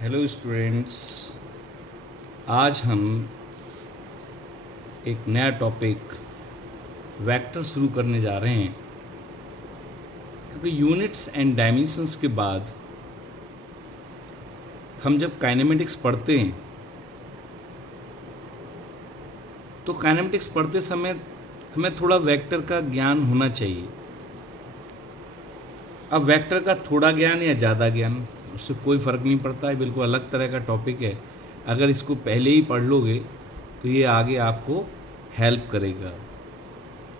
Hello students, आज हम एक नया टॉपिक वेक्टर शुरू करने जा रहे हैं। क्योंकि यूनिट्स एंड डायमेंशंस के बाद हम जब काइनेमेटिक्स पढ़ते हैं तो काइनेमेटिक्स पढ़ते समय हमें थोड़ा वेक्टर का ज्ञान होना चाहिए। अब वेक्टर का थोड़ा ज्ञान या ज़्यादा ज्ञान, उससे कोई फ़र्क नहीं पड़ता है, बिल्कुल अलग तरह का टॉपिक है। अगर इसको पहले ही पढ़ लोगे तो ये आगे आपको हेल्प करेगा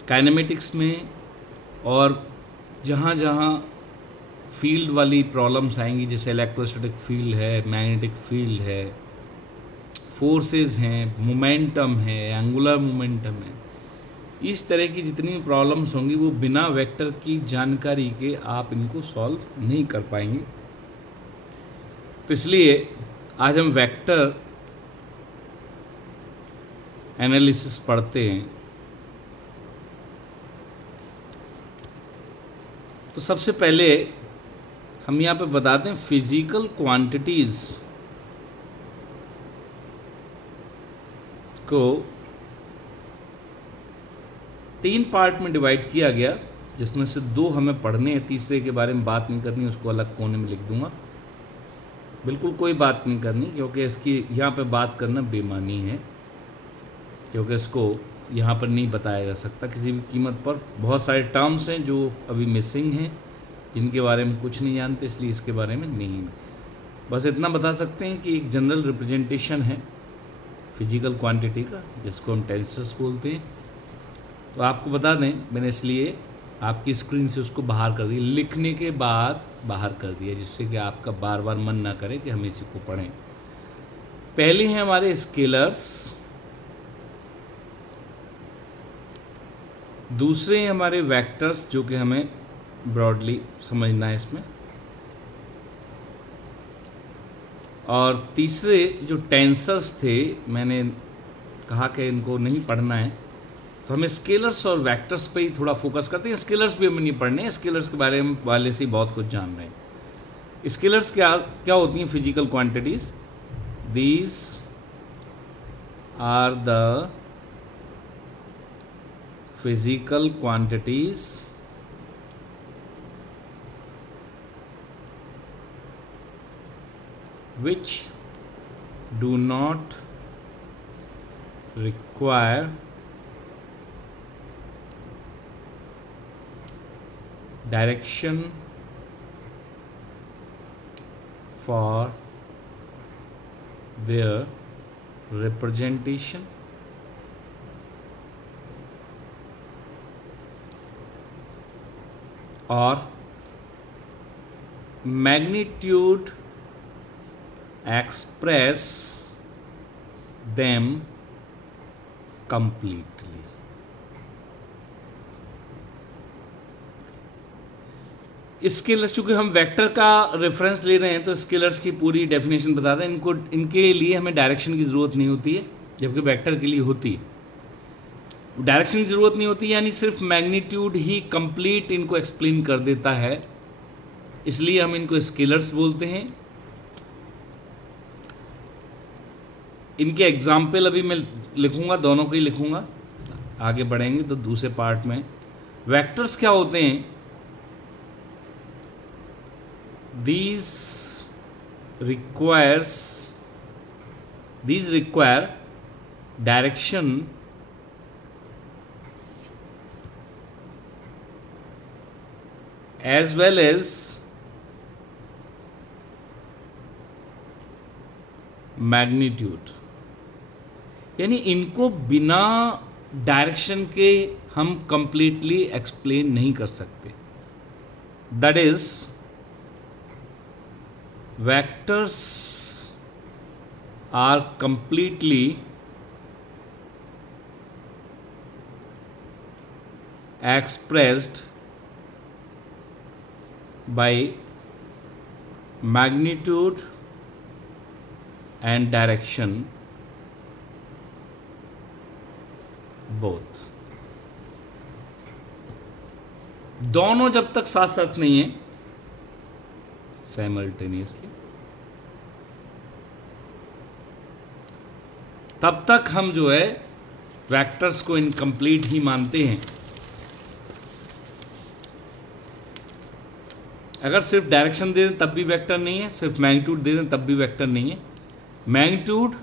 काइनेमेटिक्स में। और जहाँ जहाँ फील्ड वाली प्रॉब्लम्स आएंगी, जैसे इलेक्ट्रोस्टैटिक फील्ड है, मैग्नेटिक फील्ड है, फोर्सेस हैं, मोमेंटम है, एंगुलर मोमेंटम है, इस तरह की जितनी प्रॉब्लम्स होंगी वो बिना वेक्टर की जानकारी के आप इनको सॉल्व नहीं कर पाएंगे। तो इसलिए आज हम वेक्टर एनालिसिस पढ़ते हैं। तो सबसे पहले हम यहाँ पे बताते हैं फिजिकल क्वांटिटीज़ को 3 पार्ट में डिवाइड किया गया, जिसमें से 2 हमें पढ़ने हैं, तीसरे के बारे में बात नहीं करनी, उसको अलग कोने में लिख दूंगा। बिल्कुल कोई बात नहीं करनी, क्योंकि इसकी यहाँ पे बात करना बेमानी है, क्योंकि इसको यहाँ पर नहीं बताया जा सकता किसी भी कीमत पर। बहुत सारे टर्म्स हैं जो अभी मिसिंग हैं, जिनके बारे में कुछ नहीं जानते, इसलिए इसके बारे में नहीं। बस इतना बता सकते हैं कि एक जनरल रिप्रेजेंटेशन है फिजिकल क्वांटिटी का, जिसको हम टेंसर्स बोलते हैं। तो आपको बता दें, मैंने इसलिए आपकी स्क्रीन से उसको बाहर कर दिया, लिखने के बाद बाहर कर दिया, जिससे कि आपका बार बार मन ना करे कि हम इसी को पढ़ें। पहले हैं हमारे स्केलर्स, दूसरे हैं हमारे वेक्टर्स, जो कि हमें ब्रॉडली समझना है इसमें, और तीसरे जो टेंसर्स थे, मैंने कहा कि इनको नहीं पढ़ना है, तो हम स्केलर्स और वेक्टर्स पे ही थोड़ा फोकस करते हैं। स्केलर्स भी हमें नहीं पढ़ने हैं, स्केलर्स के बारे में वाले से ही बहुत कुछ जान रहे हैं। स्केलर्स क्या क्या होती हैं? Physical quantities. These are the physical quantities which do not require direction for their representation, or magnitude express them completely। Scalars, चूंकि हम वेक्टर का रेफरेंस ले रहे हैं तो स्केलर्स की पूरी डेफिनेशन बता दें। इनके लिए हमें डायरेक्शन की ज़रूरत नहीं होती है, जबकि वेक्टर के लिए होती है। डायरेक्शन की ज़रूरत नहीं होती, यानी सिर्फ मैग्नीट्यूड ही कंप्लीट इनको एक्सप्लेन कर देता है, इसलिए हम इनको स्केलर्स बोलते हैं। इनके एग्जाम्पल अभी मैं लिखूंगा, दोनों को ही लिखूंगा, आगे बढ़ेंगे तो दूसरे पार्ट में। वेक्टर्स क्या होते हैं? These require direction as well as magnitude। यानी इनको बिना डायरेक्शन के हम कंप्लीटली एक्सप्लेन नहीं कर सकते। That is, vectors are completely expressed by magnitude and direction both। दोनों जब तक साथ साथ नहीं है, साइमल्टेनियसली, तब तक हम जो है वेक्टर्स को इनकम्प्लीट ही मानते हैं। अगर सिर्फ डायरेक्शन दे दें तब भी वेक्टर नहीं है, सिर्फ मैग्नीट्यूड दे दें तब भी वेक्टर नहीं है। मैग्नीट्यूड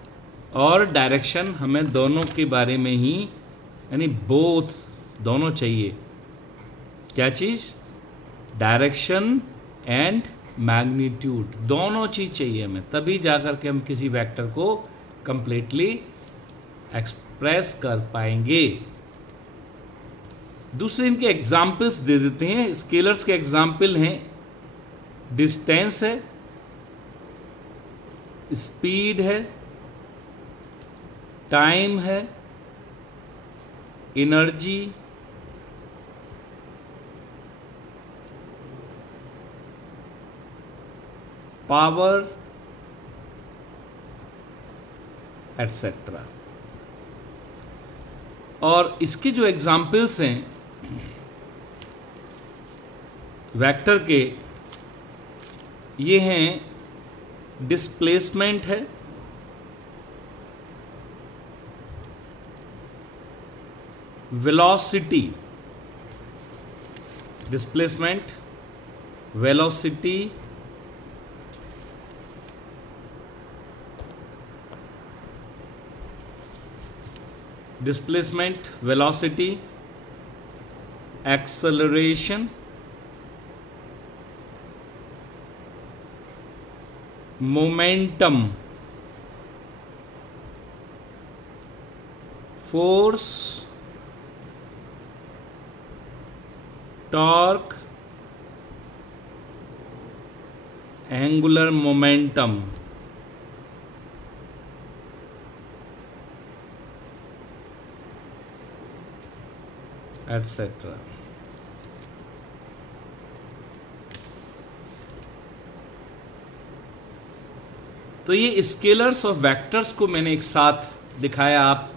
और डायरेक्शन हमें दोनों के बारे में ही, यानी बोथ, दोनों चाहिए। क्या चीज़? डायरेक्शन एंड मैग्नीट्यूड, दोनों चीज़ चाहिए हमें, तभी जाकर के हम किसी वेक्टर को कंप्लीटली एक्सप्रेस कर पाएंगे। दूसरे इनके एग्जाम्पल्स दे देते हैं। स्केलर्स के एग्जाम्पल हैं, डिस्टेंस है, स्पीड है, टाइम है, एनर्जी, पावर, एटसेट्रा। और इसके जो एग्जाम्पल्स हैं वेक्टर के, ये हैं डिस्प्लेसमेंट है, velocity, displacement, velocity, displacement, velocity, acceleration, momentum, force, torque, angular momentum, etcetera. तो ये स्केलर्स और वेक्टर्स को मैंने एक साथ दिखाया, आप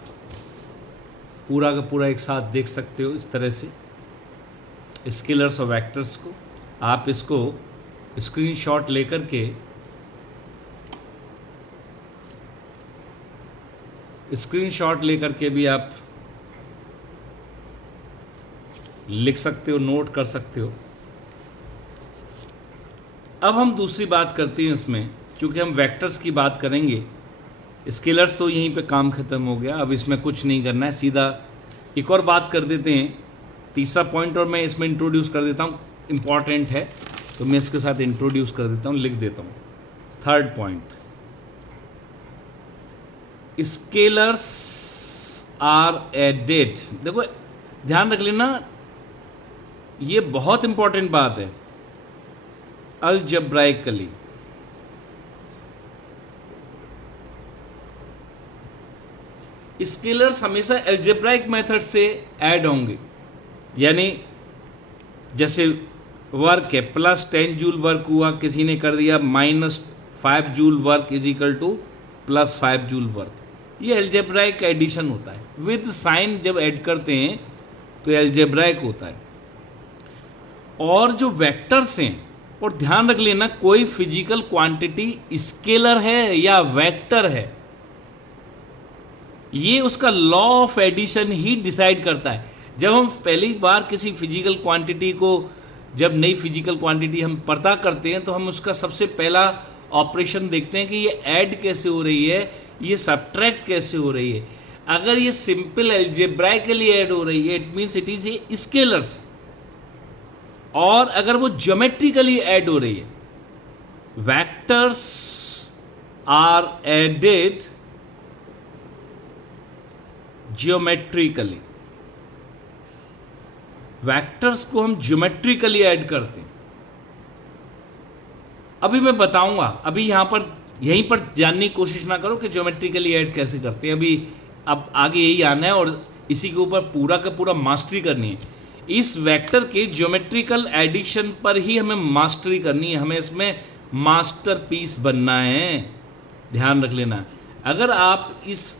पूरा का पूरा एक साथ देख सकते हो इस तरह से स्केलर्स और वेक्टर्स को। आप इसको स्क्रीनशॉट लेकर के भी आप लिख सकते हो, नोट कर सकते हो। अब हम दूसरी बात करते हैं इसमें, क्योंकि हम वेक्टर्स की बात करेंगे, स्केलर्स तो यहीं पे काम ख़त्म हो गया, अब इसमें कुछ नहीं करना है, सीधा एक और बात कर देते हैं। तीसरा पॉइंट और मैं इसमें इंट्रोड्यूस कर देता हूँ, इम्पॉर्टेंट है तो मैं इसके साथ इंट्रोड्यूस कर देता हूँ, लिख देता हूँ। Third point, scalars are added. देखो ध्यान रख लेना, ये बहुत इंपॉर्टेंट बात है। अलजेब्राइकली, स्केलर्स हमेशा एल्जेब्राइक मेथड से ऐड होंगे, यानी जैसे वर्क है, +10 जूल वर्क हुआ, किसी ने कर दिया -5 joule work is equal to +5 joule work, ये एल्जेब्राइक एडिशन होता है। विद साइन जब ऐड करते हैं तो एल्जेब्राइक होता है। और जो वेक्टर्स हैं, और ध्यान रख लेना, कोई फिजिकल क्वांटिटी स्केलर है या वेक्टर है, ये उसका लॉ ऑफ एडिशन ही डिसाइड करता है। जब हम पहली बार किसी फिजिकल क्वांटिटी को, जब नई फिजिकल क्वांटिटी हम पता करते हैं, तो हम उसका सबसे पहला ऑपरेशन देखते हैं कि ये ऐड कैसे हो रही है, ये सब्ट्रैक्ट कैसे हो रही है। अगर ये सिंपल एल्जेब्राइकली ऐड हो रही है, it means it is a scalars. और अगर वो ज्योमेट्रिकली ऐड हो रही है, vectors are added geometrically, vectors को हम ज्योमेट्रिकली ऐड करते हैं। अभी मैं बताऊंगा, अभी यहां पर यहीं पर जानने की कोशिश ना करो कि ज्योमेट्रिकली ऐड कैसे करते हैं, अभी अब आगे यही आना है और इसी के ऊपर पूरा का पूरा मास्टरी करनी है। इस वेक्टर के ज्योमेट्रिकल एडिशन पर ही हमें मास्टरी करनी है, हमें इसमें मास्टरपीस बनना है, ध्यान रख लेना। अगर आप इस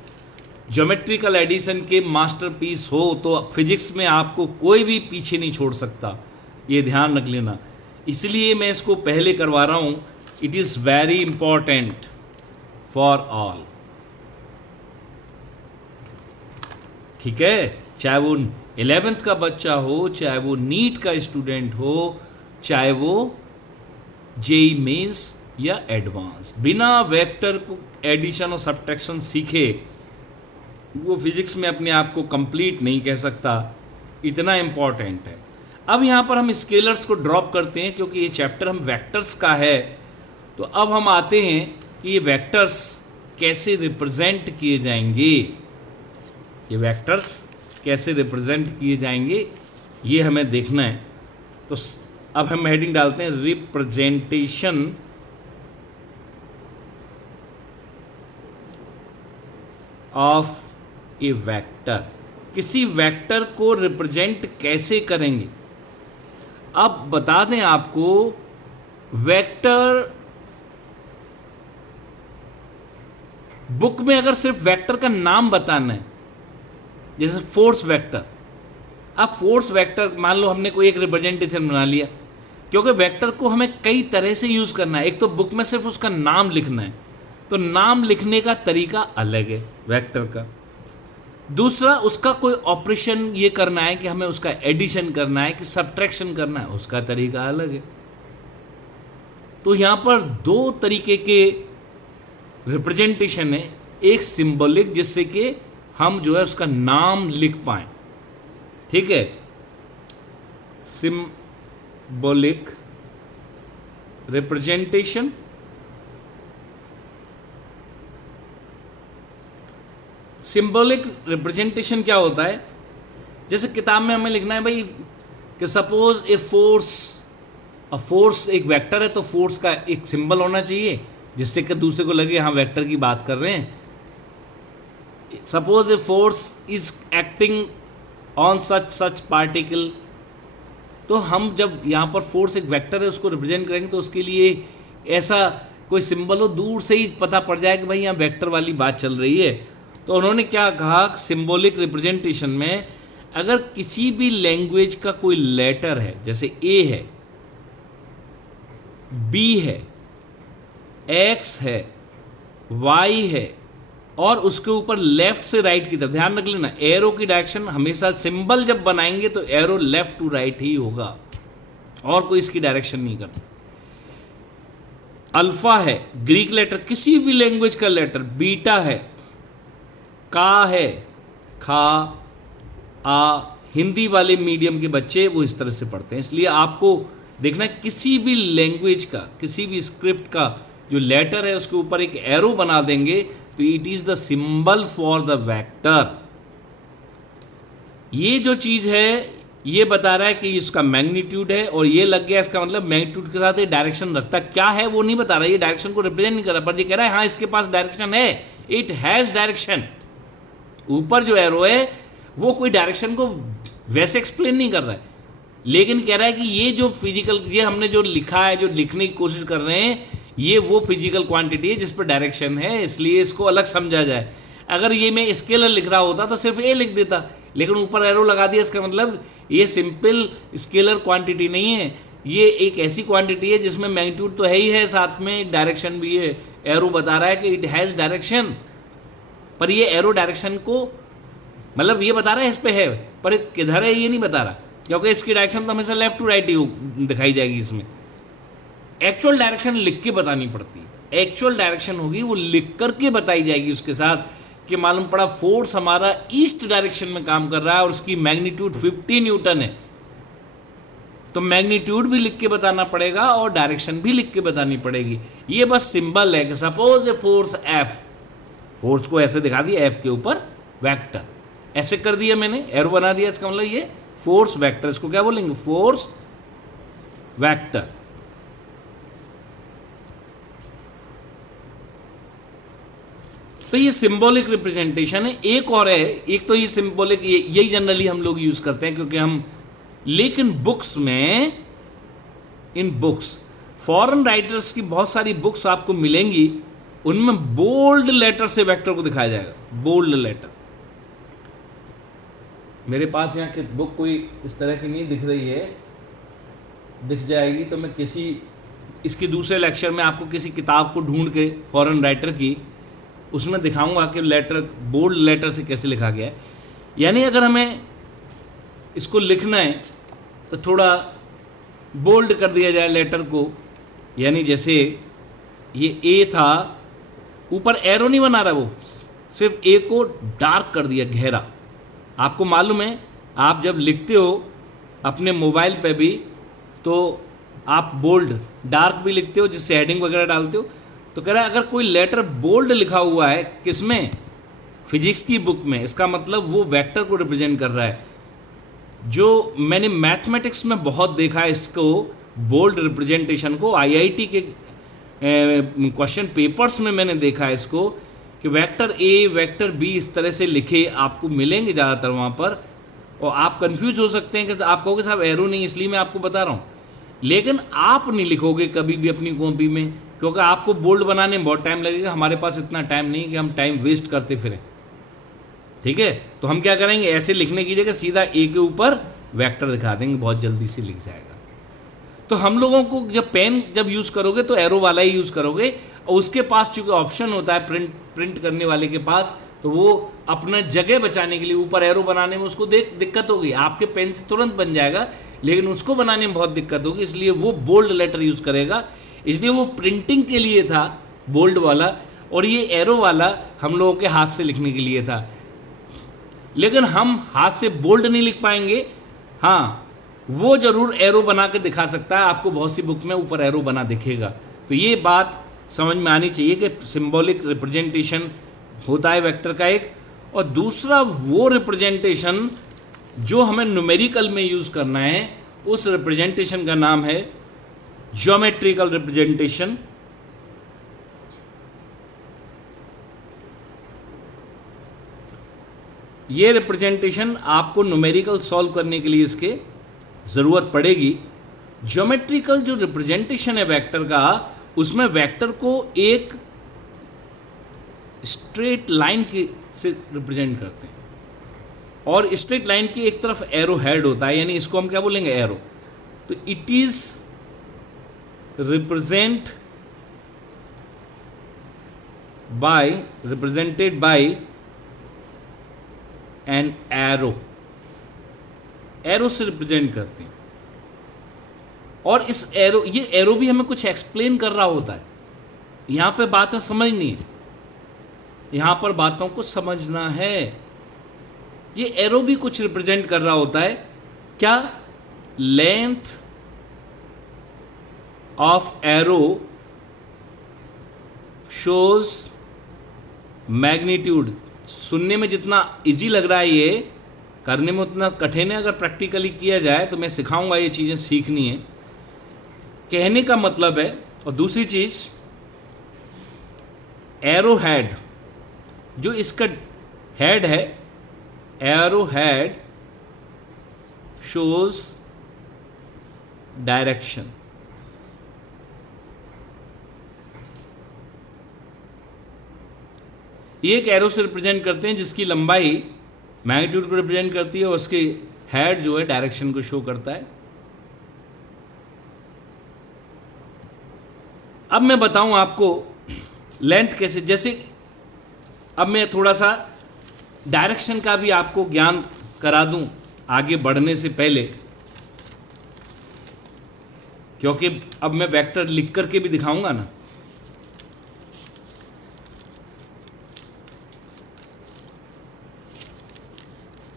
ज्योमेट्रिकल एडिशन के मास्टरपीस हो तो फिजिक्स में आपको कोई भी पीछे नहीं छोड़ सकता, ये ध्यान रख लेना। इसलिए मैं इसको पहले करवा रहा हूँ, it is very important for all. ठीक है, चाहे वो 11th का बच्चा हो, चाहे वो नीट का स्टूडेंट हो, चाहे वो जेई मेंस या एडवांस, बिना वेक्टर को एडिशन और सब्ट्रैक्शन सीखे वो फिजिक्स में अपने आप को कंप्लीट नहीं कह सकता, इतना इम्पॉर्टेंट है। अब यहाँ पर हम स्केलर्स को ड्रॉप करते हैं क्योंकि ये चैप्टर हम वेक्टर्स का है। तो अब हम आते हैं कि ये वेक्टर्स कैसे रिप्रेजेंट किए जाएंगे, ये वेक्टर्स कैसे रिप्रेजेंट किए जाएंगे ये हमें देखना है। तो अब हम हेडिंग डालते हैं रिप्रेजेंटेशन ऑफ ए वेक्टर। किसी वेक्टर को रिप्रेजेंट कैसे करेंगे। अब बता दें आपको, वेक्टर बुक में अगर सिर्फ वेक्टर का नाम बताना है, जैसे फोर्स वेक्टर, अब फोर्स वेक्टर मान लो हमने कोई एक रिप्रेजेंटेशन बना लिया, क्योंकि वेक्टर को हमें कई तरह से यूज करना है। एक तो बुक में सिर्फ उसका नाम लिखना है, तो नाम लिखने का तरीका अलग है वेक्टर का। दूसरा, उसका कोई ऑपरेशन ये करना है कि हमें उसका एडिशन करना है कि सब्ट्रैक्शन करना है, उसका तरीका अलग है। तो यहां पर दो तरीके के रिप्रेजेंटेशन है, एक सिंबॉलिक जिससे कि हम जो है उसका नाम लिख पाएं, ठीक है, सिंबॉलिक रिप्रेजेंटेशन। सिंबॉलिक रिप्रेजेंटेशन क्या होता है, जैसे किताब में हमें लिखना है भाई कि सपोज ए फोर्स एक वेक्टर है, तो फोर्स का एक सिंबल होना चाहिए जिससे कि दूसरे को लगे हाँ वेक्टर की बात कर रहे हैं। Suppose a force is acting on such particle, तो हम जब यहाँ पर फोर्स एक वेक्टर है उसको रिप्रेजेंट करेंगे तो उसके लिए ऐसा कोई सिंबल हो, दूर से ही पता पड़ जाए कि भाई यहाँ वेक्टर वाली बात चल रही है। तो उन्होंने क्या कहा, सिंबॉलिक रिप्रेजेंटेशन में अगर किसी भी लैंग्वेज का कोई लेटर है, जैसे ए है, बी है, एक्स है, वाई है, और उसके ऊपर लेफ्ट से राइट की तरफ, ध्यान रख लेना एरो की डायरेक्शन हमेशा, सिंबल जब बनाएंगे तो एरो लेफ्ट टू राइट ही होगा और कोई इसकी डायरेक्शन नहीं करता। अल्फा है ग्रीक लेटर, किसी भी लैंग्वेज का लेटर, बीटा है, का है, खा, आ, हिंदी वाले मीडियम के बच्चे वो इस तरह से पढ़ते हैं। इसलिए आपको देखना किसी भी लैंग्वेज का, किसी भी स्क्रिप्ट का जो लेटर है उसके ऊपर एक एरो बना देंगे तो it is the symbol for the vector. ये जो चीज है ये बता रहा है कि इसका मैग्नीट्यूड है, और ये लग गया इसका मतलब मैग्नीट्यूड के साथ ये डायरेक्शन रखता क्या है वो नहीं बता रहा, ये डायरेक्शन को रिप्रेजेंट नहीं कर रहा, पर ये कह रहा है हाँ इसके पास डायरेक्शन है, इट हैज डायरेक्शन। ऊपर जो एरो है वो कोई डायरेक्शन को वैसे एक्सप्लेन नहीं कर रहा है, लेकिन कह रहा है कि ये जो फिजिकल, ये हमने जो लिखा है, जो लिखने की कोशिश कर रहे हैं, ये वो फिजिकल क्वांटिटी है जिस पर डायरेक्शन है, इसलिए इसको अलग समझा जाए। अगर ये मैं स्केलर लिख रहा होता तो सिर्फ ए लिख देता, लेकिन ऊपर एरो लगा दिया, इसका मतलब ये सिंपल स्केलर क्वांटिटी नहीं है, ये एक ऐसी क्वांटिटी है जिसमें मैग्नीट्यूड तो है ही है, साथ में एक डायरेक्शन भी है। एरो बता रहा है कि इट हैज़ डायरेक्शन, पर ये एरो डायरेक्शन को मतलब ये बता रहा है इस पे है, पर किधर है ये नहीं बता रहा, क्योंकि इसकी डायरेक्शन तो हमेशा लेफ्ट टू राइट ही दिखाई जाएगी। इसमें एक्चुअल डायरेक्शन लिख के बतानी पड़ती है, एक्चुअल डायरेक्शन होगी वो लिख करके बताई जाएगी उसके साथ कि मालूम पड़ा फोर्स हमारा ईस्ट डायरेक्शन में काम कर रहा है और उसकी मैग्नीट्यूड 50 न्यूटन है, तो मैग्नीट्यूड भी लिख के बताना पड़ेगा और डायरेक्शन भी लिख के बतानी पड़ेगी। ये बस सिंबल है कि suppose a force F, force को ऐसे दिखा दिया एफ के ऊपर वेक्टर, ऐसे कर दिया मैंने, एरो बना दिया, इसका मतलब ये फोर्स वेक्टर, इसको क्या बोलेंगे, फोर्स वेक्टर। तो ये सिंबॉलिक रिप्रेजेंटेशन है। एक और है, एक तो ये सिंबॉलिक, यही जनरली हम लोग यूज करते हैं क्योंकि हम, लेकिन बुक्स में, इन बुक्स फॉरेन राइटर्स की बहुत सारी बुक्स आपको मिलेंगी, उनमें बोल्ड लेटर से वेक्टर को दिखाया जाएगा, बोल्ड लेटर। मेरे पास यहाँ की बुक कोई इस तरह की नहीं दिख रही है, दिख जाएगी तो मैं किसी इसके दूसरे लेक्चर में आपको किसी किताब को ढूंढ के फॉरेन राइटर की, उसमें दिखाऊंगा कि लेटर बोल्ड लेटर से कैसे लिखा गया है। यानी अगर हमें इसको लिखना है तो थोड़ा बोल्ड कर दिया जाए लेटर को, यानी जैसे ये ए था, ऊपर एरो नहीं बना रहा, वो सिर्फ ए को डार्क कर दिया, गहरा। आपको मालूम है आप जब लिखते हो अपने मोबाइल पे भी तो आप बोल्ड डार्क भी लिखते हो, जिससे हेडिंग वगैरह डालते हो। तो कह रहा है अगर कोई लेटर बोल्ड लिखा हुआ है किसमें, फिजिक्स की बुक में, इसका मतलब वो वेक्टर को रिप्रेजेंट कर रहा है। जो मैंने मैथमेटिक्स में बहुत देखा है इसको, बोल्ड रिप्रेजेंटेशन को, आईआईटी के क्वेश्चन पेपर्स में मैंने देखा है इसको, कि वेक्टर ए वेक्टर बी इस तरह से लिखे आपको मिलेंगे ज़्यादातर वहाँ पर। और आप कंफ्यूज हो सकते हैं कि आप कहोगे साहब एरो नहीं, इसलिए मैं आपको बता रहा हूँ। लेकिन आप नहीं लिखोगे कभी भी अपनी कॉपी में, क्योंकि आपको बोल्ड बनाने में बहुत टाइम लगेगा। हमारे पास इतना टाइम नहीं कि हम टाइम वेस्ट करते फिरें, ठीक है। तो हम क्या करेंगे, ऐसे लिखने की जगह सीधा ए के ऊपर वेक्टर दिखा देंगे, बहुत जल्दी से लिख जाएगा। तो हम लोगों को जब पेन जब यूज़ करोगे तो एरो वाला ही यूज़ करोगे, और उसके पास चूँकि ऑप्शन होता है प्रिंट करने वाले के पास, तो वो अपना जगह बचाने के लिए ऊपर एरो बनाने में उसको दिक्कत होगी। आपके पेन से तुरंत बन जाएगा, लेकिन उसको बनाने में बहुत दिक्कत होगी, इसलिए वो बोल्ड लेटर यूज़ करेगा। इसलिए वो प्रिंटिंग के लिए था बोल्ड वाला, और ये एरो वाला हम लोगों के हाथ से लिखने के लिए था। लेकिन हम हाथ से बोल्ड नहीं लिख पाएंगे। हाँ, वो जरूर एरो बना के दिखा सकता है, आपको बहुत सी बुक में ऊपर एरो बना दिखेगा। तो ये बात समझ में आनी चाहिए कि सिंबॉलिक रिप्रेजेंटेशन होता है वेक्टर का एक, और दूसरा वो रिप्रेजेंटेशन जो हमें न्यूमेरिकल में यूज़ करना है, उस रिप्रेजेंटेशन का नाम है ज्योमेट्रिकल रिप्रेजेंटेशन। ये रिप्रेजेंटेशन आपको न्यूमेरिकल सॉल्व करने के लिए इसके ज़रूरत पड़ेगी। ज्योमेट्रिकल जो रिप्रेजेंटेशन है वेक्टर का, उसमें वेक्टर को एक स्ट्रेट लाइन के से रिप्रेजेंट करते हैं, और स्ट्रेट लाइन की एक तरफ एरो हेड होता है, यानी इसको हम क्या बोलेंगे, एरो। तो it is represented by an arrow. Arrow से रिप्रेजेंट करते हैं, और इस एरो, ये एरो भी हमें कुछ एक्सप्लेन कर रहा होता है। यहाँ पे बातें समझनी है, यहाँ पर बातों को समझना है। ये एरो भी कुछ रिप्रेजेंट कर रहा होता है। क्या? Length of arrow shows magnitude. सुनने में जितना इजी लग रहा है, ये करने में उतना कठिन है। अगर प्रैक्टिकली किया जाए तो मैं सिखाऊंगा, ये चीज़ें सीखनी है, कहने का मतलब है। और दूसरी चीज़, एरो हेड, जो इसका हेड है, एरो हेड शोज डायरेक्शन। ये एक एरो से रिप्रेजेंट करते हैं जिसकी लंबाई मैग्नीट्यूड को रिप्रेजेंट करती है, और उसके हेड जो है डायरेक्शन को शो करता है। अब मैं बताऊं आपको लेंथ कैसे, जैसे अब मैं थोड़ा सा डायरेक्शन का भी आपको ज्ञान करा दूं आगे बढ़ने से पहले, क्योंकि अब मैं वेक्टर लिख करके भी दिखाऊंगा ना।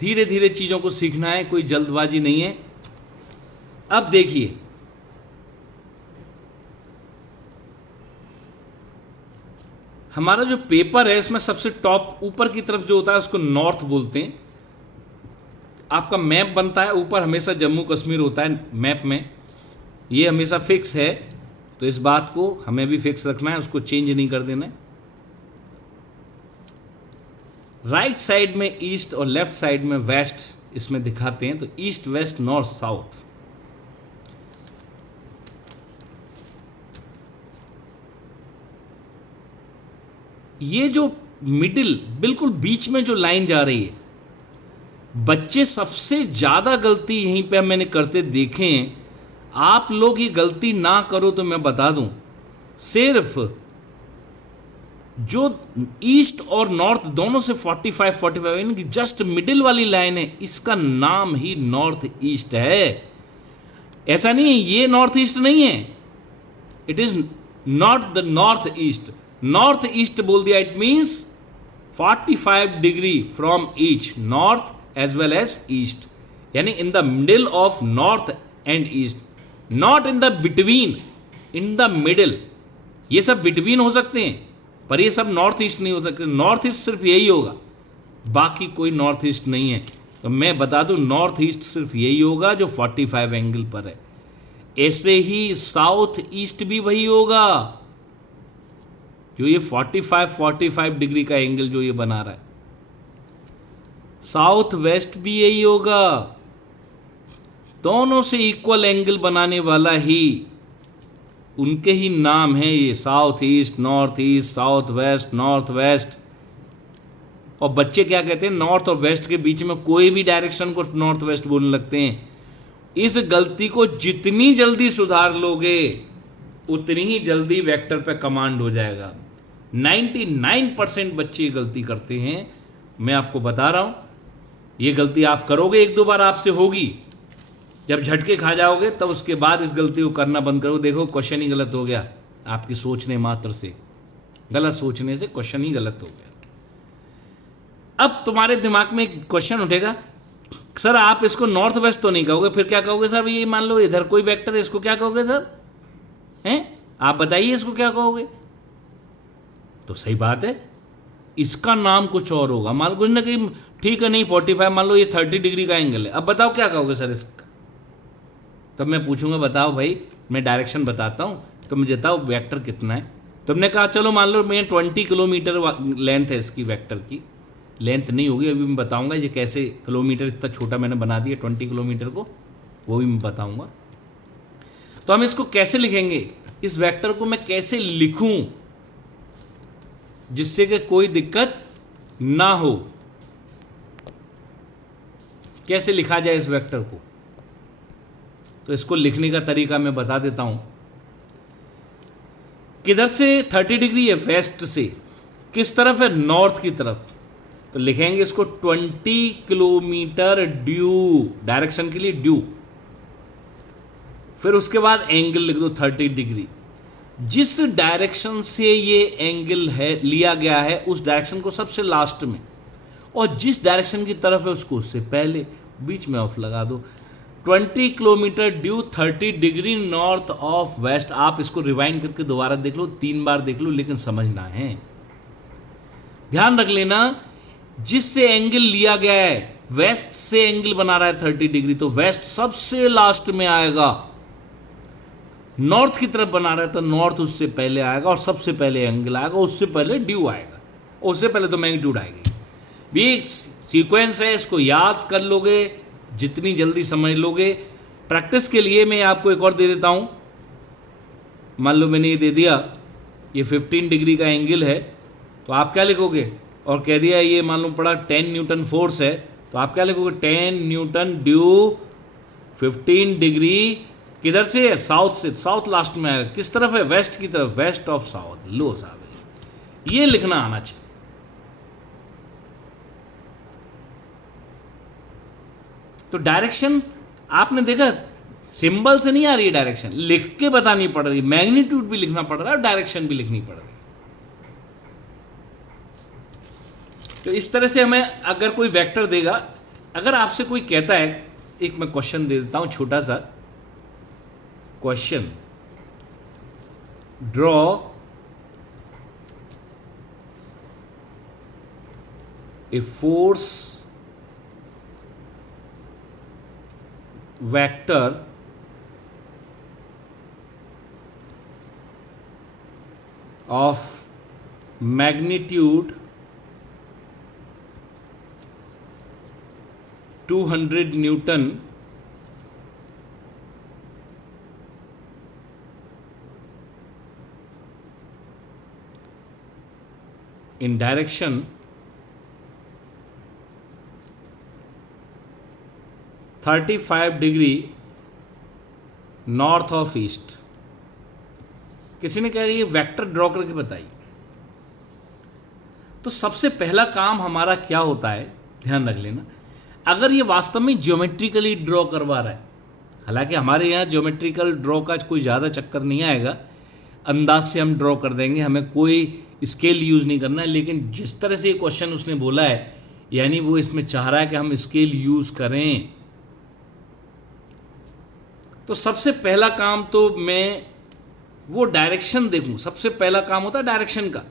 धीरे धीरे चीज़ों को सीखना है, कोई जल्दबाजी नहीं है। अब देखिए, हमारा जो पेपर है इसमें सबसे टॉप ऊपर की तरफ जो होता है उसको नॉर्थ बोलते हैं। आपका मैप बनता है, ऊपर हमेशा जम्मू कश्मीर होता है मैप में, ये हमेशा फिक्स है। तो इस बात को हमें भी फिक्स रखना है, उसको चेंज नहीं कर देना है। राइट साइड में ईस्ट और लेफ्ट साइड में वेस्ट इसमें दिखाते हैं, तो ईस्ट वेस्ट नॉर्थ साउथ। ये जो मिडिल बिल्कुल बीच में जो लाइन जा रही है, बच्चे सबसे ज़्यादा गलती यहीं पे मैंने करते देखे हैं। आप लोग ये गलती ना करो तो मैं बता दूं, सिर्फ जो ईस्ट और नॉर्थ दोनों से 45 यानी कि जस्ट मिडिल वाली लाइन है, इसका नाम ही नॉर्थ ईस्ट है। ऐसा नहीं है ये नॉर्थ ईस्ट नहीं है, it is not the north east. North east बोल दिया, it means 45 degree from each, north as well as east, यानी in the middle of north and east, not in the between, in the middle. ये सब between हो सकते हैं पर ये सब नॉर्थ ईस्ट नहीं हो सकते। नॉर्थ ईस्ट सिर्फ यही होगा, बाकी कोई नॉर्थ ईस्ट नहीं है। तो मैं बता दूं नॉर्थ ईस्ट सिर्फ यही होगा जो 45 एंगल पर है। ऐसे ही साउथ ईस्ट भी वही होगा जो ये 45 डिग्री का एंगल जो ये बना रहा है। साउथ वेस्ट भी यही होगा, दोनों से इक्वल एंगल बनाने वाला ही, उनके ही नाम है ये, south east, north east, south west, north west. और बच्चे क्या कहते हैं, नॉर्थ और वेस्ट के बीच में कोई भी डायरेक्शन को नॉर्थ वेस्ट बोलने लगते हैं। इस गलती को जितनी जल्दी सुधार लोगे उतनी ही जल्दी वेक्टर पे कमांड हो जाएगा। 99% बच्चे गलती करते हैं, मैं आपको बता रहा हूं। ये गलती आप करोगे, एक दो बार आपसे होगी, जब झटके खा जाओगे तब उसके बाद इस गलती को करना बंद करो। देखो क्वेश्चन ही गलत हो गया, आपकी सोचने मात्र से, गलत सोचने से क्वेश्चन ही गलत हो गया। अब तुम्हारे दिमाग में एक क्वेश्चन उठेगा, सर आप इसको नॉर्थ वेस्ट तो नहीं कहोगे, फिर क्या कहोगे सर? ये मान लो इधर कोई वेक्टर है, इसको क्या कहोगे सर? हैं, आप बताइए इसको क्या कहोगे? तो सही बात है, इसका नाम कुछ और होगा। मान लो कुछ ना कि ठीक है, नहीं 45, मान लो ये 30 डिग्री का एंगल है, अब बताओ क्या कहोगे सर इसका? तब मैं पूछूंगा बताओ भाई, मैं डायरेक्शन बताता हूँ तो मुझे बताओ वेक्टर कितना है। तुमने कहा चलो मान लो मैं 20 किलोमीटर लेंथ है इसकी, वेक्टर की लेंथ नहीं होगी, अभी मैं बताऊंगा ये कैसे किलोमीटर इतना छोटा मैंने बना दिया 20 किलोमीटर को, वो भी मैं बताऊंगा। तो हम इसको कैसे लिखेंगे, इस वेक्टर को मैं कैसे लिखूं जिससे कि कोई दिक्कत ना हो, कैसे लिखा जाए इस वेक्टर को? तो इसको लिखने का तरीका मैं बता देता हूं। किधर से 30 डिग्री है, वेस्ट से, किस तरफ है, नॉर्थ की तरफ। तो लिखेंगे इसको 20 किलोमीटर ड्यू, डायरेक्शन के लिए ड्यू, फिर उसके बाद एंगल लिख दो 30 डिग्री। जिस डायरेक्शन से ये एंगल है लिया गया है उस डायरेक्शन को सबसे लास्ट में, और जिस डायरेक्शन की तरफ है उसको उससे पहले, बीच में ऑफ लगा दो। 20 kilometre due 30 degree north of west. आप इसको रिवाइंड करके दोबारा देख लो, 3 बार देख लो, लेकिन समझना है, ध्यान रख लेना, जिससे एंगल लिया गया है, वेस्ट से एंगल बना रहा है 30 डिग्री, तो वेस्ट सबसे लास्ट में आएगा। नॉर्थ की तरफ बना रहा है तो नॉर्थ उससे पहले आएगा, और सबसे पहले एंगल आएगा, उससे पहले ड्यू आएगा, उससे पहले तो मैग्नीट्यूड आएगी। भी सीक्वेंस है, इसको याद कर लोगे, जितनी जल्दी समझ लोगे। प्रैक्टिस के लिए मैं आपको एक और दे देता हूं। मान लो मैंने ये दे दिया, ये 15 डिग्री का एंगल है, तो आप क्या लिखोगे? और कह दिया ये मान लो पड़ा 10 न्यूटन फोर्स है, तो आप क्या लिखोगे? 10 न्यूटन ड्यू 15 डिग्री, किधर से है? साउथ से, साउथ लास्ट में आएगा। किस तरफ है? वेस्ट की तरफ, वेस्ट ऑफ साउथ। लो साहब, ये लिखना आना चाहिए। तो डायरेक्शन आपने देखा, सिंबल से नहीं आ रही है डायरेक्शन, लिख के बतानी पड़ रही है, मैग्नीट्यूड भी लिखना पड़ रहा है और डायरेक्शन भी लिखनी पड़ रही है। तो इस तरह से हमें अगर कोई वेक्टर देगा, अगर आपसे कोई कहता है, एक मैं क्वेश्चन दे देता हूं छोटा सा question, draw a force vector of magnitude 200 Newton in direction 35 degree north of east. किसी ने कहा ये वेक्टर ड्रॉ करके बताइए। तो सबसे पहला काम हमारा क्या होता है, ध्यान रख लेना, अगर ये वास्तव में ज्योमेट्रिकली ड्रॉ करवा रहा है, हालांकि हमारे यहाँ ज्योमेट्रिकल ड्रॉ का कोई ज़्यादा चक्कर नहीं आएगा, अंदाज से हम ड्रॉ कर देंगे, हमें कोई स्केल यूज़ नहीं करना है। लेकिन जिस तरह से ये क्वेश्चन उसने बोला है, यानी वो इसमें चाह रहा है कि हम स्केल यूज़ करें, तो सबसे पहला काम तो मैं वो डायरेक्शन देखूं। सबसे पहला काम होता है डायरेक्शन का,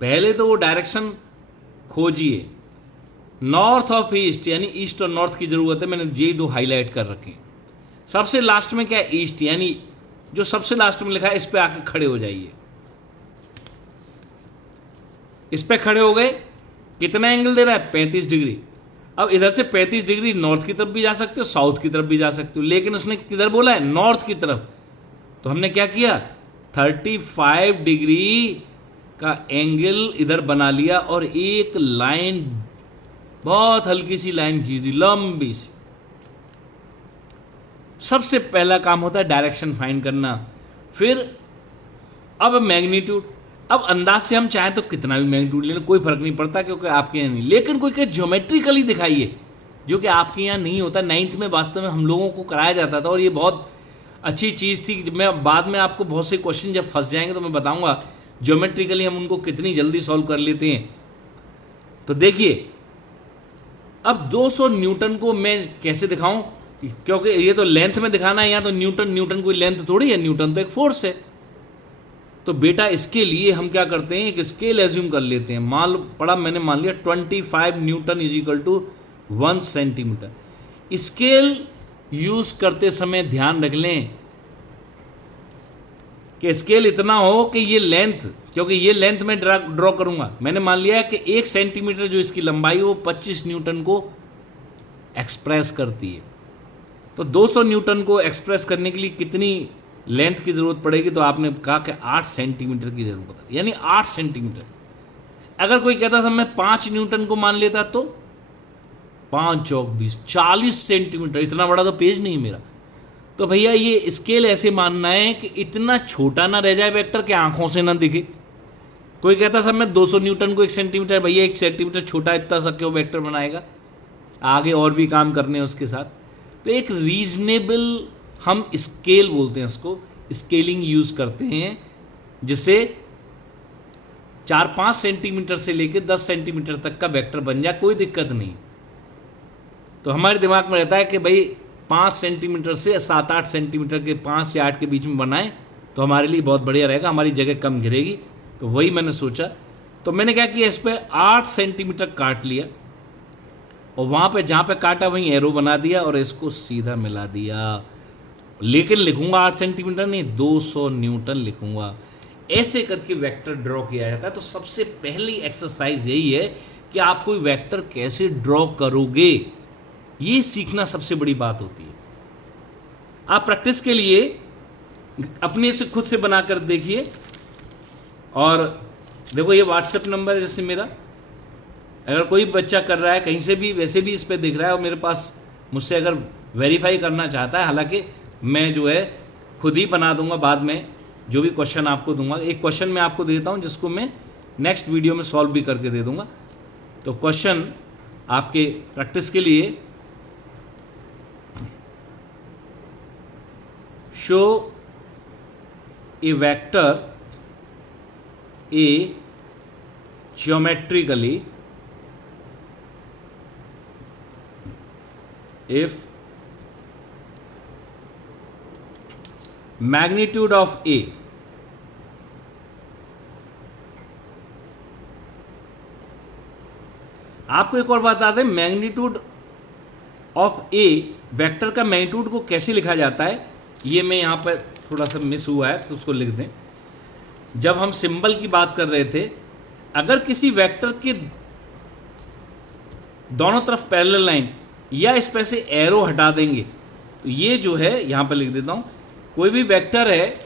पहले तो वो डायरेक्शन खोजिए। नॉर्थ ऑफ ईस्ट, यानी ईस्ट और नॉर्थ की ज़रूरत है, मैंने ये दो हाईलाइट कर रखे हैं। सबसे लास्ट में क्या है, ईस्ट, यानी जो सबसे लास्ट में लिखा है इस पे आके खड़े हो जाइए। इस पे खड़े हो गए, कितना एंगल दे रहा है, 35 डिग्री। अब इधर से 35 डिग्री नॉर्थ की तरफ भी जा सकते हो, साउथ की तरफ भी जा सकते हो, लेकिन उसने किधर बोला है, नॉर्थ की तरफ। तो हमने क्या किया, 35 डिग्री का एंगल इधर बना लिया और एक लाइन, बहुत हल्की सी लाइन खींच दी, लंबी सी। सबसे पहला काम होता है डायरेक्शन फाइंड करना। फिर अब मैग्नीट्यूड, अब अंदाज से हम चाहें तो कितना भी मैग्नीट्यूड लेना, कोई फर्क नहीं पड़ता, क्योंकि आपके यहाँ नहीं। लेकिन कोई कहे ज्योमेट्रिकली दिखाइए, जो कि आपके यहाँ नहीं होता। 9th में वास्तव में हम लोगों को कराया जाता था और ये बहुत अच्छी चीज़ थी। मैं बाद में आपको बहुत से क्वेश्चन जब फंस जाएंगे तो मैं बताऊंगा ज्योमेट्रिकली हम उनको कितनी जल्दी सॉल्व कर लेते हैं। तो देखिए, अब 200 न्यूटन को मैं कैसे दिखाऊं, क्योंकि ये तो लेंथ में दिखाना है, यहाँ तो न्यूटन कोई लेंथ थोड़ी है, न्यूटन तो एक फोर्स है। तो बेटा इसके लिए हम क्या करते हैं, एक स्केल एज्यूम कर लेते हैं। मैंने मान लिया 25 newton is equal to 1 centimetre. Scale use करते समय ध्यान रख लें कि स्केल इतना हो कि ये लेंथ, क्योंकि ये लेंथ में ड्रॉ करूंगा, मैंने मान लिया कि 1 सेंटीमीटर जो इसकी लंबाई हो 25 न्यूटन को एक्सप्रेस करती है। तो 200 न्यूटन को एक्सप्रेस करने के लिए कितनी लेंथ की ज़रूरत पड़ेगी, तो आपने कहा कि 8 सेंटीमीटर की ज़रूरत है, यानी 8 सेंटीमीटर। अगर कोई कहता था मैं 5 न्यूटन को मान लेता, तो 5 चौक 20, 40 सेंटीमीटर। इतना बड़ा तो पेज नहीं मेरा। तो भैया ये स्केल ऐसे मानना है कि इतना छोटा ना रह जाए वेक्टर के आंखों से ना दिखे। कोई कहता था मैं 200 न्यूटन को 1 सेंटीमीटर, भैया 1 सेंटीमीटर छोटा, इतना सा क्यों वेक्टर बनाएगा, आगे और भी काम करने हैं उसके साथ। तो एक रीजनेबल, हम स्केल बोलते हैं इसको, स्केलिंग यूज करते हैं, जिससे 4-5 सेंटीमीटर से लेकर 10 सेंटीमीटर तक का वेक्टर बन जाए, कोई दिक्कत नहीं। तो हमारे दिमाग में रहता है कि भाई 5 सेंटीमीटर से 7-8 सेंटीमीटर के, 5 से 8 के बीच में बनाएं तो हमारे लिए बहुत बढ़िया रहेगा, हमारी जगह कम घिरेगी। तो वही मैंने सोचा, तो मैंने क्या किया, इस पर 8 सेंटीमीटर काट लिया और वहाँ पे जहाँ पे काटा वहीं एरो बना दिया और इसको सीधा मिला दिया। लेकिन लिखूंगा 8 सेंटीमीटर नहीं, 200 न्यूटन लिखूंगा। ऐसे करके वेक्टर ड्रॉ किया जाता है। तो सबसे पहली एक्सरसाइज यही है कि आप कोई वेक्टर कैसे ड्रॉ करोगे, ये सीखना सबसे बड़ी बात होती है। आप प्रैक्टिस के लिए अपने से खुद से बनाकर देखिए। और देखो ये व्हाट्सएप नंबर है जैसे मेरा, अगर कोई बच्चा कर रहा है कहीं से भी, वैसे भी इस पर दिख रहा है और मेरे पास मुझसे अगर वेरीफाई करना चाहता है, हालांकि मैं जो है खुद ही बना दूंगा बाद में, जो भी क्वेश्चन आपको दूंगा। एक क्वेश्चन मैं आपको देता हूं जिसको मैं नेक्स्ट वीडियो में सॉल्व भी करके दे दूंगा। तो क्वेश्चन आपके प्रैक्टिस के लिए, show A vector A geometrically if magnitude of A आपको एक और बात बता दें, मैग्नीट्यूड ऑफ ए, वेक्टर का मैग्नीट्यूड को कैसे लिखा जाता है, ये मैं यहाँ पर थोड़ा सा मिस हुआ है तो उसको लिख दें। जब हम सिंबल की बात कर रहे थे, अगर किसी वेक्टर के दोनों तरफ पैरेलल लाइन या इस पे से एरो हटा देंगे, तो ये जो है यहां पर लिख देता हूं, कोई भी वेक्टर है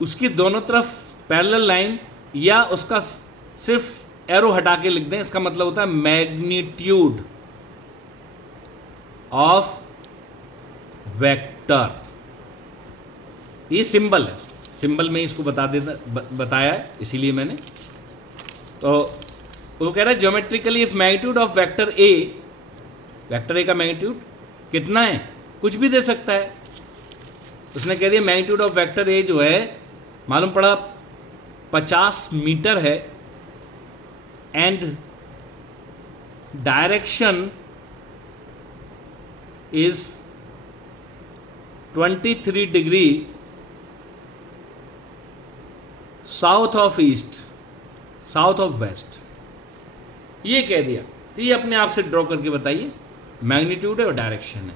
उसकी दोनों तरफ पैरेलल लाइन या उसका सिर्फ एरो हटा के लिख दें, इसका मतलब होता है मैग्नीट्यूड ऑफ वेक्टर। ये सिंबल है। सिंबल में इसको बताया है, इसीलिए मैंने। तो वो कह रहा है geometrically if magnitude of vector A का मैग्नीट्यूड कितना है, कुछ भी दे सकता है। उसने कह दिया मैग्नीट्यूड ऑफ वेक्टर ए जो है मालूम पड़ा 50 मीटर है and direction is 23 degree south of east, south of west, ये कह दिया। तो ये अपने आप से ड्रॉ करके बताइए, मैग्नीट्यूड है और डायरेक्शन है।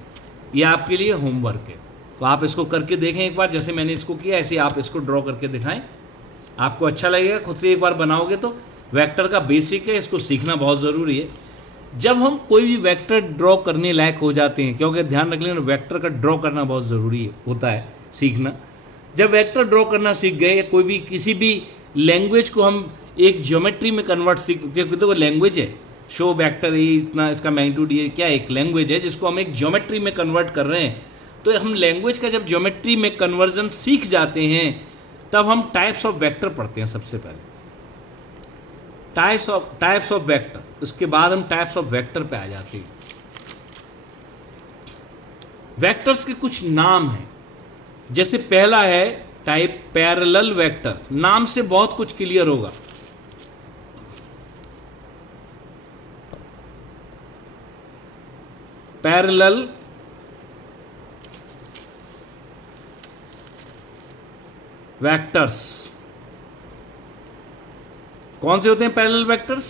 ये आपके लिए होमवर्क है, तो आप इसको करके देखें एक बार, जैसे मैंने इसको किया ऐसे आप इसको ड्रॉ करके दिखाएं, आपको अच्छा लगेगा। खुद से एक बार बनाओगे तो वेक्टर का बेसिक है, इसको सीखना बहुत ज़रूरी है। जब हम कोई भी वेक्टर ड्रॉ करने लायक हो जाते हैं, क्योंकि ध्यान रख लेना वेक्टर का ड्रॉ करना बहुत ज़रूरी होता है सीखना। जब वेक्टर ड्रॉ करना सीख गए, कोई भी किसी भी लैंग्वेज को हम एक ज्योमेट्री में कन्वर्ट क्योंकि तो वो लैंग्वेज है, शो वेक्टर ये इतना इसका मैग्नीट्यूड, ये क्या एक लैंग्वेज है जिसको हम एक ज्योमेट्री में कन्वर्ट कर रहे हैं। तो हम लैंग्वेज का जब ज्योमेट्री में कन्वर्जन सीख जाते हैं तब हम टाइप्स ऑफ वेक्टर पढ़ते हैं। सबसे पहले टाइप्स ऑफ वेक्टर, उसके बाद हम टाइप्स ऑफ वेक्टर पे आ जाते हैं। वेक्टर्स के कुछ नाम हैं, जैसे पहला है टाइप पैरेलल वेक्टर। नाम से बहुत कुछ क्लियर होगा। पैरेलल वेक्टर्स कौन से होते हैं? पैरेलल वेक्टर्स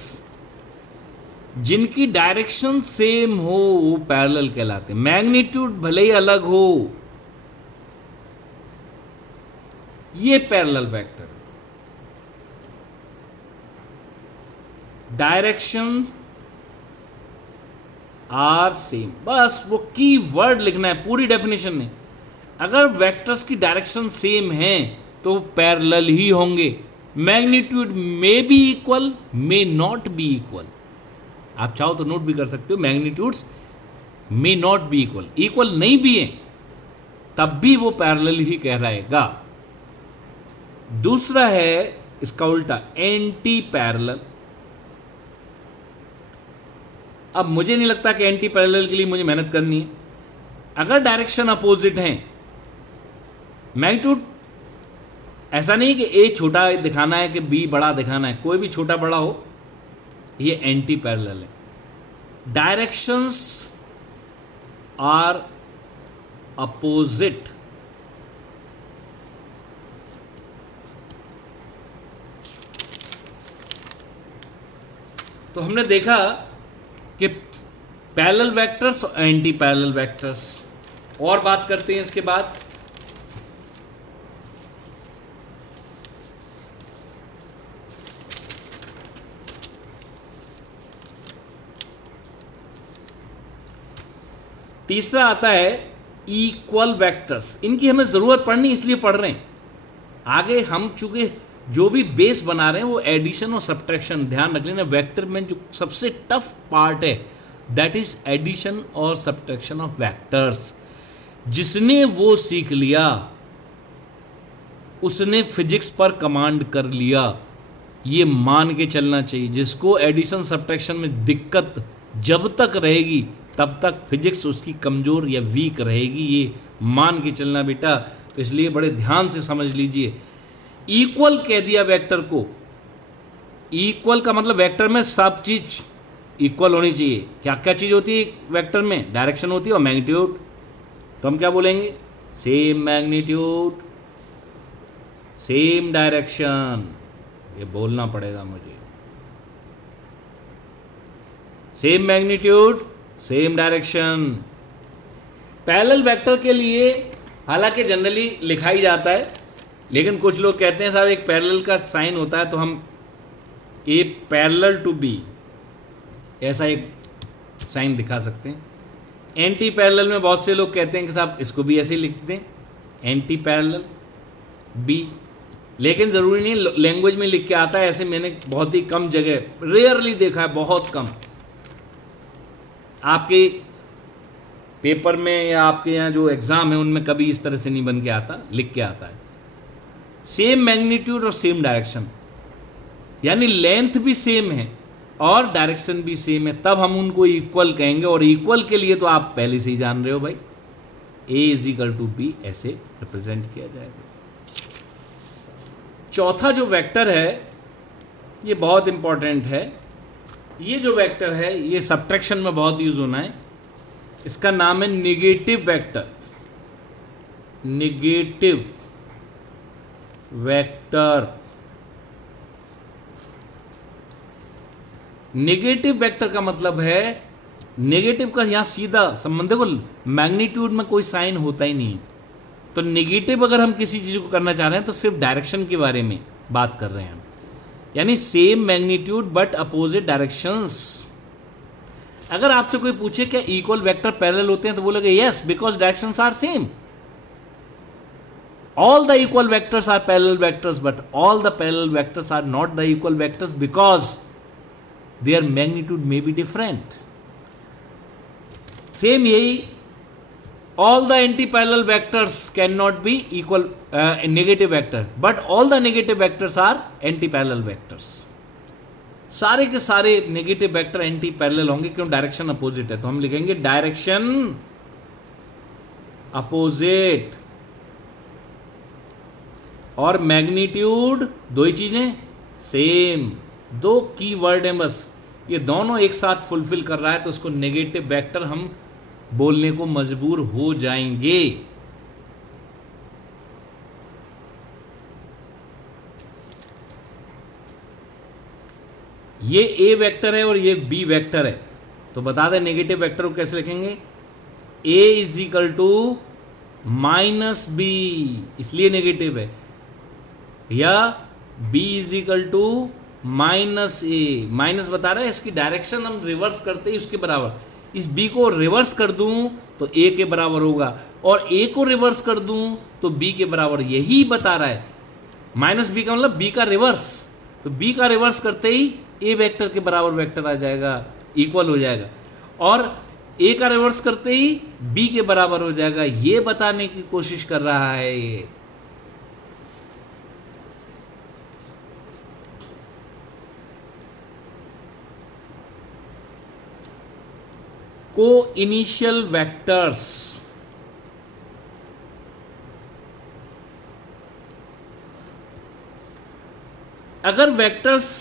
जिनकी डायरेक्शन सेम हो वो पैरेलल कहलाते हैं। मैग्नीट्यूड भले ही अलग हो, ये parallel vector. Direction are same, बस वो की वर्ड लिखना है, पूरी डेफिनेशन नहीं। अगर वेक्टर्स की डायरेक्शन सेम है तो पैरेलल ही होंगे। Magnitude may be equal, may not be equal. आप चाहो तो नोट भी कर सकते हो, magnitudes may not be equal, equal नहीं भी है तब भी वो पैरेलल ही कहलाएगा। दूसरा है इसका उल्टा, एंटी पैरेलल। अब मुझे नहीं लगता कि एंटी पैरेलल के लिए मुझे मेहनत करनी है। अगर डायरेक्शन अपोजिट है, मैग्नीट्यूड ऐसा नहीं कि ए छोटा दिखाना है कि बी बड़ा दिखाना है, कोई भी छोटा बड़ा हो, ये एंटी पैरेलल है। डायरेक्शंस आर अपोजिट, तो हमने देखा कि पैरेलल वेक्टर्स और एंटी पैरेलल वेक्टर्स। और बात करते हैं इसके बाद। तीसरा आता है इक्वल वेक्टर्स। इनकी हमें ज़रूरत पड़नी इसलिए पढ़ रहे हैं। आगे हम चूंकि जो भी बेस बना रहे हैं वो एडिशन और सब्ट्रैक्शन, ध्यान रख लेना। वेक्टर में जो सबसे टफ पार्ट है दैट इज एडिशन और सब्ट्रैक्शन ऑफ वेक्टर्स। जिसने वो सीख लिया उसने फिजिक्स पर कमांड कर लिया, ये मान के चलना चाहिए। जिसको एडिशन सब्ट्रैक्शन में दिक्कत जब तक रहेगी तब तक फिजिक्स उसकी कमज़ोर या वीक रहेगी, ये मान के चलना बेटा। तो इसलिए बड़े ध्यान से समझ लीजिए। इक्वल कह दिया वेक्टर को। इक्वल का मतलब वेक्टर में सब चीज़ इक्वल होनी चाहिए। क्या क्या चीज़ होती है वेक्टर में? डायरेक्शन होती है और मैग्नीट्यूड। तो हम क्या बोलेंगे? सेम मैग्नीट्यूड सेम डायरेक्शन, ये बोलना पड़ेगा मुझे। Same magnitude same direction. Parallel vector के लिए हालांकि जनरली लिखा ही जाता है, लेकिन कुछ लोग कहते हैं साहब एक पैरेलल का साइन होता है तो हम ए पैरेलल टू बी ऐसा एक साइन दिखा सकते हैं। एंटी पैरेलल में बहुत से लोग कहते हैं कि साहब इसको भी ऐसे ही लिख दें, एंटी पैरेलल बी, लेकिन ज़रूरी नहीं लैंग्वेज में लिख के आता है ऐसे। मैंने बहुत ही कम जगह, रेयरली देखा है, बहुत कम। आपके पेपर में या आपके यहाँ जो एग्ज़ाम है उनमें कभी इस तरह से नहीं बन के आता, लिख के आता है। सेम मैग्नीट्यूड और सेम डायरेक्शन, यानी लेंथ भी सेम है और डायरेक्शन भी सेम है, तब हम उनको इक्वल कहेंगे। और इक्वल के लिए तो आप पहले से ही जान रहे हो भाई, A is equal to B ऐसे रिप्रेजेंट किया जाएगा। चौथा जो वेक्टर है ये बहुत इंपॉर्टेंट है। ये जो वेक्टर है ये सब्ट्रैक्शन में बहुत यूज होना है। इसका नाम है negative vector. Negative vector, negative vector का मतलब है, नेगेटिव का यहां सीधा संबंध, देखो मैग्नीट्यूड में कोई साइन होता ही नहीं, तो नेगेटिव अगर हम किसी चीज को करना चाह रहे हैं तो सिर्फ डायरेक्शन के बारे में बात कर रहे हैं हम, यानी same magnitude but opposite directions. अगर आपसे कोई पूछे क्या इक्वल वेक्टर पैरेलल होते हैं तो बोलोगे yes, because directions are same. All the equal vectors are parallel vectors, but all the parallel vectors are not the equal vectors because their magnitude may be different. Same यही, all the anti-parallel vectors cannot be equal negative vector, but all the negative vectors are anti-parallel vectors. सारे के सारे negative vector anti parallel होंगे, क्यों? Direction opposite है, तो हम लिखेंगे डायरेक्शन अपोजिट और मैग्नीट्यूड, दो ही चीजें सेम। दो की वर्ड है बस, ये दोनों एक साथ फुलफिल कर रहा है तो उसको नेगेटिव वेक्टर हम बोलने को मजबूर हो जाएंगे। ये ए वेक्टर है और ये बी वेक्टर है, तो बता दें नेगेटिव वेक्टर को कैसे लिखेंगे। A is equal to minus B, इसलिए नेगेटिव है, या b is equal to minus A. Minus बता रहा है इसकी डायरेक्शन हम रिवर्स करते ही उसके बराबर, इस b को रिवर्स कर दूं तो a के बराबर होगा, और a को रिवर्स कर दूं तो b के बराबर, यही बता रहा है। माइनस b का मतलब b का रिवर्स, तो b का रिवर्स करते ही a वेक्टर के बराबर वेक्टर आ जाएगा, इक्वल हो जाएगा, और a का रिवर्स करते ही b के बराबर हो जाएगा। ये बताने की कोशिश कर रहा है ये। को इनिशियल वेक्टर्स, अगर वेक्टर्स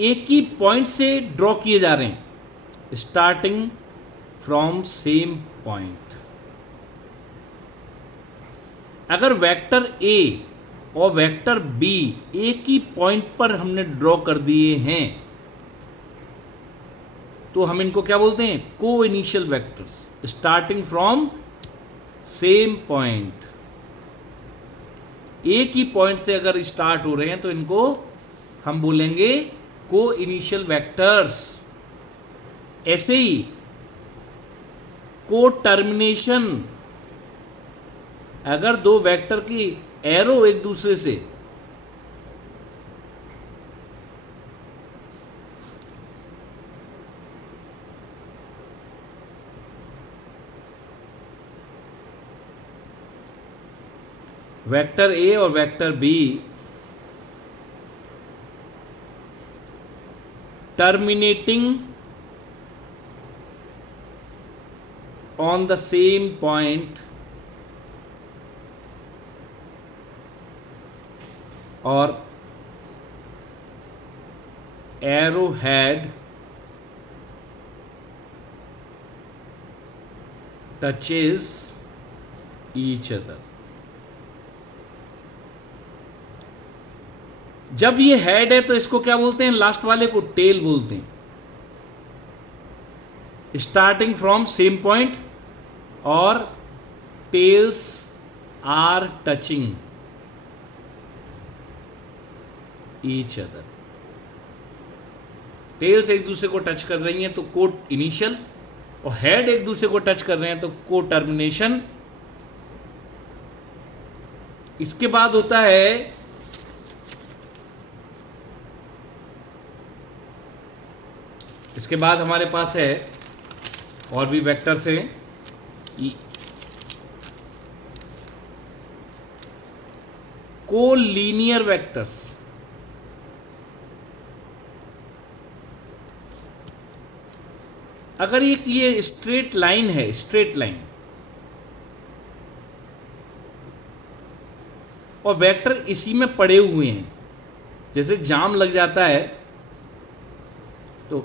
एक ही पॉइंट से ड्रॉ किए जा रहे हैं, स्टार्टिंग फ्रॉम सेम पॉइंट, अगर वेक्टर ए और वेक्टर बी एक ही पॉइंट पर हमने ड्रॉ कर दिए हैं तो हम इनको क्या बोलते हैं? को initial vectors, starting from same point. एक ही पॉइंट से अगर स्टार्ट हो रहे हैं तो इनको हम बोलेंगे को इनिशियल वेक्टर्स। ऐसे ही को टर्मिनेशन, अगर दो वेक्टर की एरो एक दूसरे से वेक्टर ए और vector B terminating on the same point और arrow head touches each other. जब ये हेड है तो इसको क्या बोलते हैं? लास्ट वाले को टेल बोलते हैं। स्टार्टिंग फ्रॉम सेम पॉइंट और tails are touching each other. Tails एक दूसरे को टच कर रही हैं तो को इनिशियल, और हेड एक दूसरे को टच कर रहे हैं तो को टर्मिनेशन। इसके बाद होता है इसके बाद हमारे पास है और भी वेक्टर्स हैं, कोलीनियर वेक्टर्स। अगर ये स्ट्रेट लाइन है, स्ट्रेट लाइन, और वेक्टर इसी में पड़े हुए हैं, जैसे जाम लग जाता है तो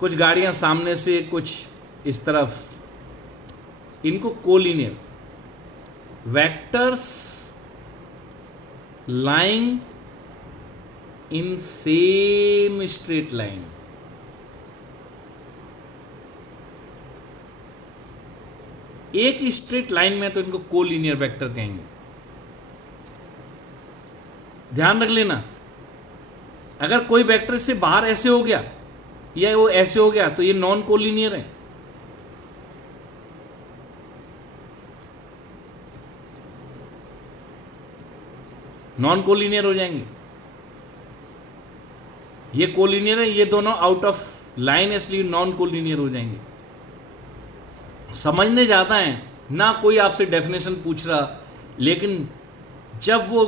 कुछ गाड़ियां सामने से कुछ इस तरफ, इनको collinear vectors lying in same straight line. एक स्ट्रेट लाइन में तो इनको कोलिनियर वेक्टर कहेंगे। ध्यान रख लेना, अगर कोई वेक्टर से बाहर ऐसे हो गया या वो ऐसे हो गया तो ये नॉन कोलिनियर है। नॉन कोलिनियर हो जाएंगे। ये कोलिनियर है, ये दोनों आउट ऑफ लाइन, इसलिए नॉन कोलिनियर हो जाएंगे। समझने जाता है ना, कोई आपसे डेफिनेशन पूछ रहा, लेकिन जब वो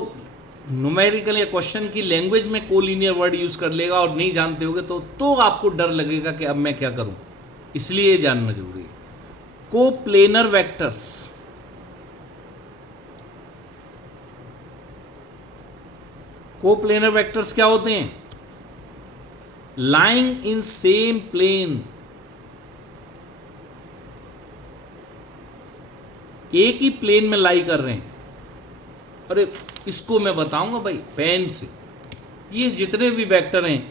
न्यूमेरिकल या क्वेश्चन की लैंग्वेज में कोलिनियर वर्ड यूज कर लेगा और नहीं जानते होगे तो आपको डर लगेगा कि अब मैं क्या करूं। इसलिए ये जानना जरूरी है। कोप्लेनर वेक्टर्स, कोप्लेनर वेक्टर्स क्या होते हैं? लाइंग इन सेम प्लेन, एक ही प्लेन में लाई कर रहे हैं। अरे इसको मैं बताऊंगा भाई पेन से। ये जितने भी वेक्टर हैं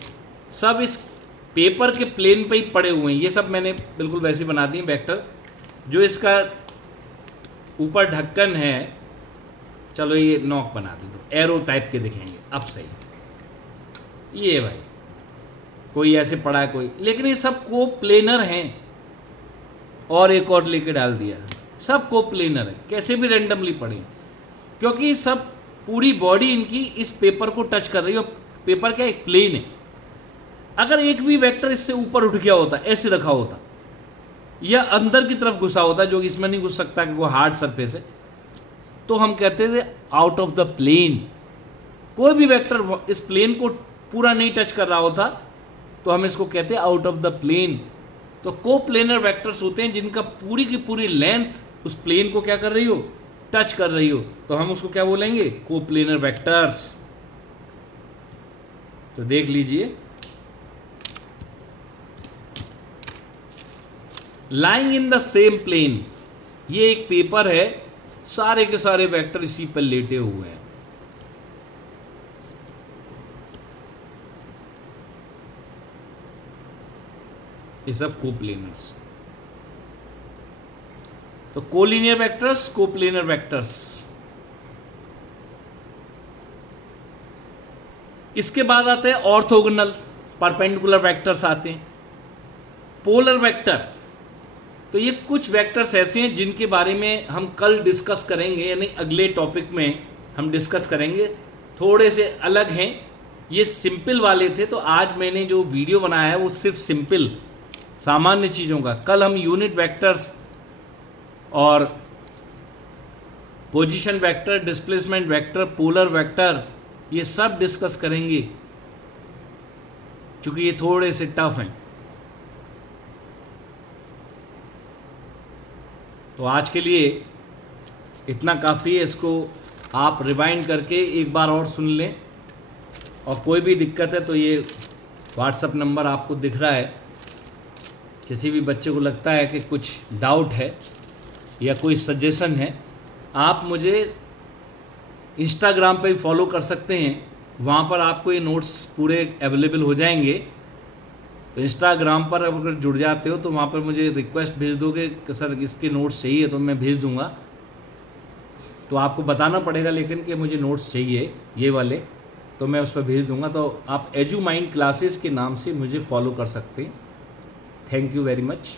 सब इस पेपर के प्लेन पे ही पड़े हुए हैं। ये सब मैंने बिल्कुल वैसे बना दिए वेक्टर। जो इसका ऊपर ढक्कन है, चलो ये नॉक बना दे दो, एरो टाइप के दिखेंगे अब सही। ये भाई कोई ऐसे पड़ा है कोई, लेकिन ये सब कोप्लेनर हैं। और एक और लेके डाल दिया, सब कोप्लेनर है, कैसे भी रेंडमली पड़े, क्योंकि सब पूरी बॉडी इनकी इस पेपर को टच कर रही है। पेपर क्या एक प्लेन है। अगर एक भी वेक्टर इससे ऊपर उठ गया होता, ऐसे रखा होता या अंदर की तरफ घुसा होता, जो इसमें नहीं घुस सकता कि वो हार्ड सरफेस है, तो हम कहते थे आउट ऑफ द प्लेन। कोई भी वेक्टर इस प्लेन को पूरा नहीं टच कर रहा होता तो हम इसको कहते हैं आउट ऑफ द प्लेन। तो कोप्लेनर वेक्टर्स होते हैं जिनका पूरी की पूरी लेंथ उस प्लेन को क्या कर रही हो, टच कर रही हो, तो हम उसको क्या बोलेंगे, कोप्लेनर वेक्टर्स। तो देख लीजिए, lying in the same plane, ये एक पेपर है, सारे के सारे वेक्टर इसी पर लेटे हुए हैं। ये सब कोप्लेनर्स। तो कोलिनियर वेक्टर्स, कोप्लेनर वेक्टर्स। इसके बाद आते हैं ऑर्थोगोनल परपेंडिकुलर वेक्टर्स आते हैं। पोलर वेक्टर, तो ये कुछ वेक्टर्स ऐसे हैं जिनके बारे में हम कल डिस्कस करेंगे, यानी अगले टॉपिक में हम डिस्कस करेंगे। थोड़े से अलग हैं, ये सिंपल वाले थे, तो आज मैंने जो वीडियो बनाया है वो सिर्फ सिंपल सामान्य चीज़ों का। कल हम यूनिट वेक्टर्स और position vector, displacement vector, polar vector, ये सब डिस्कस करेंगे, क्योंकि ये थोड़े से टफ हैं। तो आज के लिए इतना काफ़ी है, इसको आप रिवाइंड करके एक बार और सुन लें। और कोई भी दिक्कत है तो ये व्हाट्सएप नंबर आपको दिख रहा है। किसी भी बच्चे को लगता है कि कुछ डाउट है या कोई सजेशन है, आप मुझे इंस्टाग्राम पे फॉलो कर सकते हैं। वहाँ पर आपको ये नोट्स पूरे अवेलेबल हो जाएंगे। तो इंस्टाग्राम पर अगर जुड़ जाते हो तो वहाँ पर मुझे रिक्वेस्ट भेज दोगे कि सर इसके नोट्स चाहिए, तो मैं भेज दूँगा। तो आपको बताना पड़ेगा लेकिन कि मुझे नोट्स चाहिए ये वाले, तो मैं उस पर भेज दूँगा। तो आप एजू माइंड क्लासेस के नाम से मुझे फॉलो कर सकते हैं। Thank you very much.